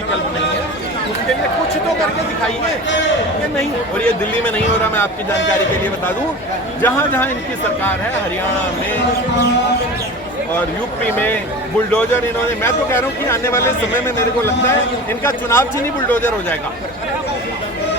विकल्प नहीं है, उसके लिए कुछ तो करके दिखाइए। ये नहीं, और ये दिल्ली में नहीं हो रहा। मैं आपकी जानकारी के लिए बता दूं, जहां जहां इनकी सरकार है, हरियाणा में और यूपी में बुलडोजर इन्होंने, मैं तो कह रहा हूं कि आने वाले समय में मेरे को लगता है इनका चुनाव चिन्ह ही बुलडोजर हो जाएगा।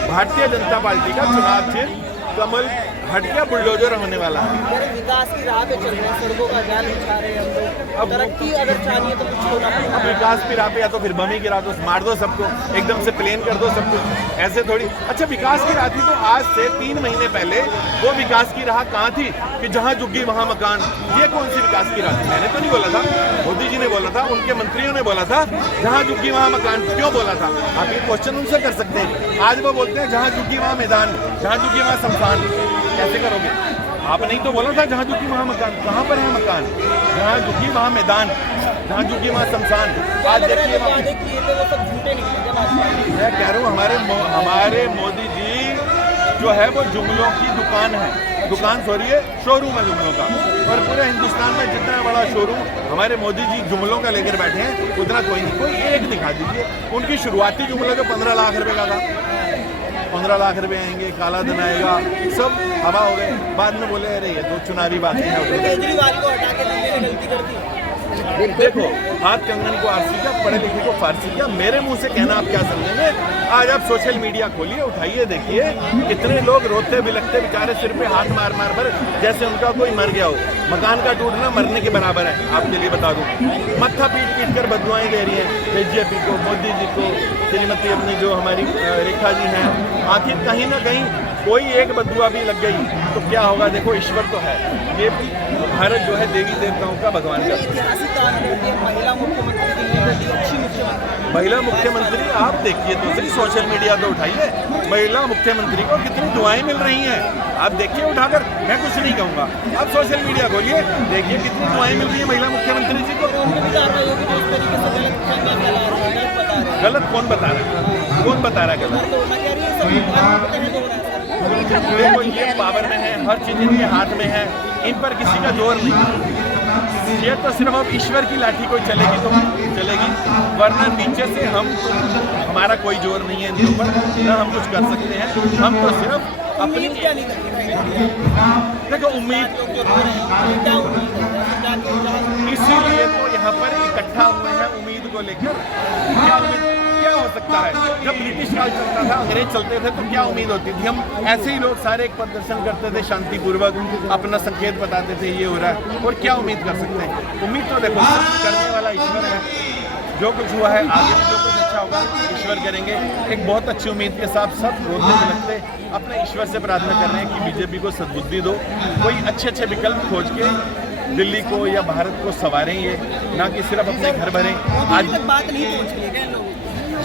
भारतीय जनता पार्टी का चुनाव चिन्ह कमल हट गया, बुलडोजर होने वाला है। विकास की राह पे चल रहे हैं, सड़कों का जाल बिछा रहे हैं हम लोग। अब तरक्की अगर चाहिए तो कुछ होना पड़ेगा। अब विकास की राह पे या तो फिर बम ही गिरा दो, मार दो सबको, एकदम से प्लेन कर दो सब कुछ, ऐसे थोड़ी। अच्छा, विकास की राह थी तो आज से 3 महीने पहले वो विकास की राह कहाँ थी कि जहाँ झुग्गी वहाँ मकान? ये कौन सी विकास की राह थी? मैंने तो नहीं बोला था, मोदी जी ने बोला था, उनके मंत्रियों ने बोला था जहाँ झुग्गी वहाँ मकान। क्यों बोला था? आप ये क्वेश्चन उनसे कर सकते हैं। आज वो बोलते हैं जहाँ झुग्गी वहाँ मैदान, जहाँ झुग्गी वहाँ शमशान। कैसे करोगे? आपने ही तो बोला था जहाँ झुकी वहाँ मकान। कहाँ पर है मकान? जहाँ झुकी वहाँ मैदान, जहाँ झुकी वहाँ शमशान। आज देखिए, मैं कह रहा हूँ हमारे मोदी जी जो है वो जुमलों की दुकान है, दुकान सॉरी है, शोरूम है जुमलों का। और पूरे हिंदुस्तान में जितना बड़ा शोरूम हमारे मोदी जी जुमलों का लेकर बैठे हैं, उतना कोई नहीं। कोई एक दिखा दीजिए। उनकी शुरुआती जुमला जो 15 लाख रुपए का था, 15 लाख रुपए आएंगे, काला धन आएगा, सब हवा हो गए। बाद में बोले अरे ये तो चुनावी बातें हैं। केजरीवाल को हटा के दिल्ली ने गलती कर दी। देखो, हाथ कंगन को आरसी का, पढ़े लिखे को फारसी का। मेरे मुंह से कहना आप क्या समझेंगे? आज आप सोशल मीडिया खोलिए, उठाइए, देखिए कितने लोग रोते बिलखते बेचारे सिर पे हाथ मार मार कर, जैसे उनका कोई मर गया हो। मकान का टूटना मरने के बराबर है, आपके लिए बता दूं। मत्था पीट पीट कर बदुआएं दे रही हैं बीजेपी को, मोदी जी को, श्रीमती अपनी जो हमारी रेखा जी हैं। आखिर कहीं ना कहीं कोई एक बदुआ भी लग गई तो क्या होगा? देखो, ईश्वर तो है। ये भारत जो है देवी देवताओं का भगवान का। महिला मुख्यमंत्री, महिला मुख्यमंत्री आप देखिए तो सही, सोशल मीडिया पे उठाइए, महिला मुख्यमंत्री को कितनी दुआएं मिल रही हैं। आप देखिए उठाकर, मैं कुछ नहीं कहूँगा, आप सोशल मीडिया खोलिए, देखिए कितनी दुआएं मिल रही है महिला मुख्यमंत्री जी को। गलत कौन बता रहा है? कौन बता रहा है गलत? देखो, ये पावर में है, हर चीज इनके हाथ में है, इन पर किसी का जोर नहीं। ये तो सिर्फ अब ईश्वर की लाठी कोई चलेगी तो चलेगी, वरना नीचे से हमारा कोई जोर नहीं है इनके ऊपर, ना हम कुछ कर सकते हैं। हम तो सिर्फ अपनी, देखो उम्मीद, इसीलिए तो यहाँ पर इकट्ठा हुए हैं उम्मीद को लेकर। क्या हो सकता है? जब ब्रिटिश राज चलता था, अंग्रेज चलते थे, तो क्या उम्मीद होती थी? हम ऐसे ही लोग सारे एक प्रदर्शन करते थे शांतिपूर्वक, अपना संकेत बताते थे ये हो रहा है, और क्या उम्मीद कर सकते हैं? उम्मीद तो देखो करने वाला ईश्वर है। जो कुछ हुआ है, आगे भी जो कुछ अच्छा होगा ईश्वर करेंगे। एक बहुत अच्छी उम्मीद के साथ सब रोते बिलखते अपने ईश्वर से प्रार्थना कर रहे हैं कि बीजेपी को सद्बुद्धि दो, कोई अच्छे अच्छे विकल्प खोज के दिल्ली को या भारत को संवारें, ये ना कि सिर्फ अपने घर भरें। आज बात नहीं पहुंच रही है लोग,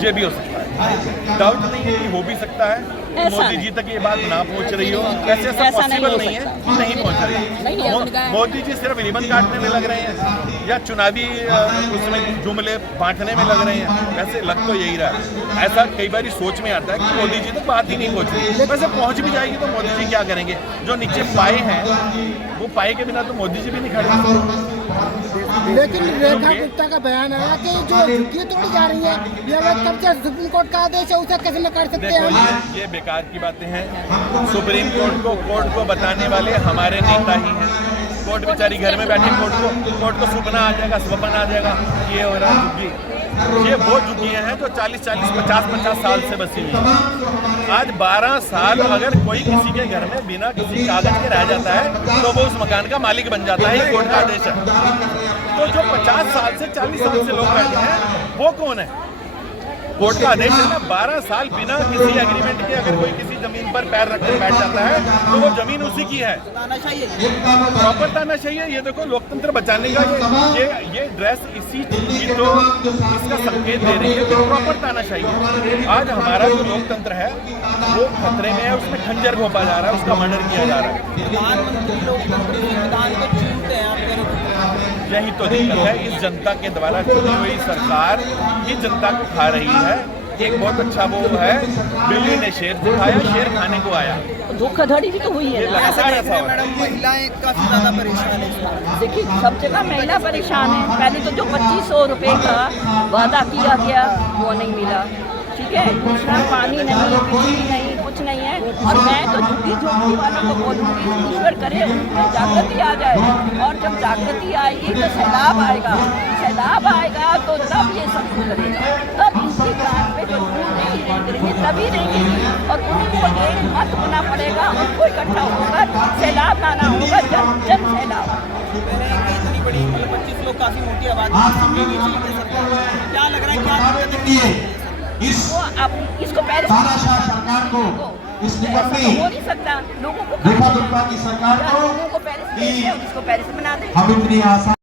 ये भी हो सकता है, डाउट नहीं है कि हो भी सकता है मोदी जी तक ये बात ना पहुंच रही हो। ऐसे ऐसा पॉसिबल नहीं है, नहीं पहुंच रही। मोदी जी सिर्फ रिबन काटने में लग रहे हैं या चुनावी उसमें जुमले बांटने में लग रहे हैं, वैसे लग तो यही रहा है। ऐसा कई बार सोच में आता है कि मोदी जी तक बात ही नहीं पहुंच रही। वैसे पहुंच भी जाएगी तो मोदी जी क्या करेंगे? जो नीचे पाए हैं, वो पाए के बिना तो मोदी जी भी नहीं खड़े। लेकिन रेखा गुप्ता का बयान आया कि जो झुग्गी तोड़ी जा रही है, ये कब से सुप्रीम कोर्ट का आदेश है, उसे कैसे न कर सकते हैं? ये बेकार की बातें हैं। सुप्रीम कोर्ट को बताने वाले हमारे नेता ही हैं। कोर्ट बेचारी घर में बैठी, कोर्ट को सपना आ जाएगा, स्वप्न आ जाएगा ये हो रहा है झुग्गी। ये वो झुग्गियाँ हैं जो 40-40, 50-50 साल से बसी हुई हैं। आज 12 साल अगर कोई किसी के घर में बिना किसी कागज के रह जाता है तो वो उस मकान का मालिक बन जाता है, ये कोर्ट का आदेश है। तो जो 50 साल से 40 साल से लोग बैठे हैं वो कौन है? कोर्ट का आदेश है ना। 12 साल बिना किसी एग्रीमेंट के अगर कोई किसी जमीन पर पैर रखकर बैठ जाता है तो वो जमीन उसी की है। प्रॉपर तानाशाही है। ये देखो लोकतंत्र बचाने का ये ड्रेस इसी की तो इसका संकेत दे रही है कि प्रॉपर तानाशाही है। आज हमारा जो लोकतंत्र है वो खतरे में है, उसमें खंजर घोंपा जा रहा है, उसका मर्डर किया जा रहा है। यही तो दिक्कत है। इस जनता के द्वारा चुनी हुई सरकार ही जनता को खा रही है। एक बहुत अच्छा वो है, बिल्ली ने शेर दिखाया, शेर खाने को आया। धोखाधड़ी भी तो हुई है ये ना। लगातार ऐसा हो रहा है। मैडम महिलाएं काफी ज्यादा परेशान है इस बार। देखिए सब जगह महिला परेशान है। पहले तो जो 2500 रुपए का वादा किया गया वो नहीं मिला, ठीक है। दूसरा पानी नहीं, बिजली नहीं, कुछ नहीं है। और मैं तो झुग्गी झोंपड़ी वालों को बोलूँगी ईश्वर करे उनमें जागृति आ जाए, और जब जागृति आएगी तो सैलाब आएगा, सैलाब आएगा तो तब ये सब सुधरेगा, तब इनकी कान पे जो धूल नहीं गिरेगी तभी रहेगी। और उनको एक मत होना पड़ेगा, उनको इकट्ठा होगा, सैलाब आना होगा, जन सैलाब। मैंने इतनी बड़ी मतलब 25 लोग काफी मोटी आबादी क्या लग रहा है क्या दिक्कत है? वो अब इसको पेरिस सरकार को इस ऐसा निपटने तो हो नहीं सकता। लोगों को रिपब्लिक की सरकार को लोगों को पेरिस भेज दें और इसको पेरिस बना दें। हम इतनी आसान